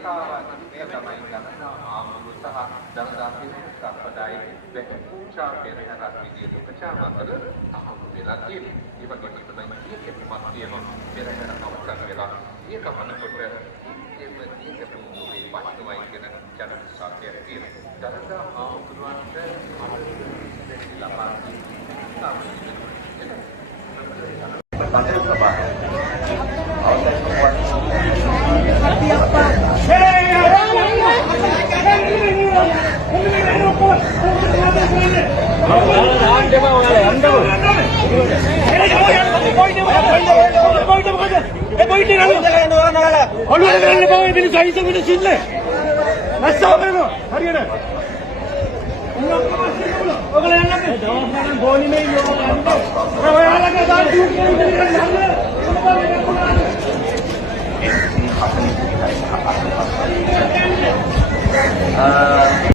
කතාවන් මේ තමයි ගණනා ආමුරු සහ දරදා පිළිවෙත් අපදායි වැටි පූජා පෙරහැරක් විදියට ප්‍රචාරමතර අහඹ වෙලා තියෙනවා. ඒ වගේම තමයි මේකේ ප්‍රමාණයම පෙරහැර අවසන් වෙලා ඒක පනකොට මේක පුදුමයි වස්තුවයි කියන ජන සාක්ෂියක් තියෙනවා. දරදා ආමුරුවන්ට ලබා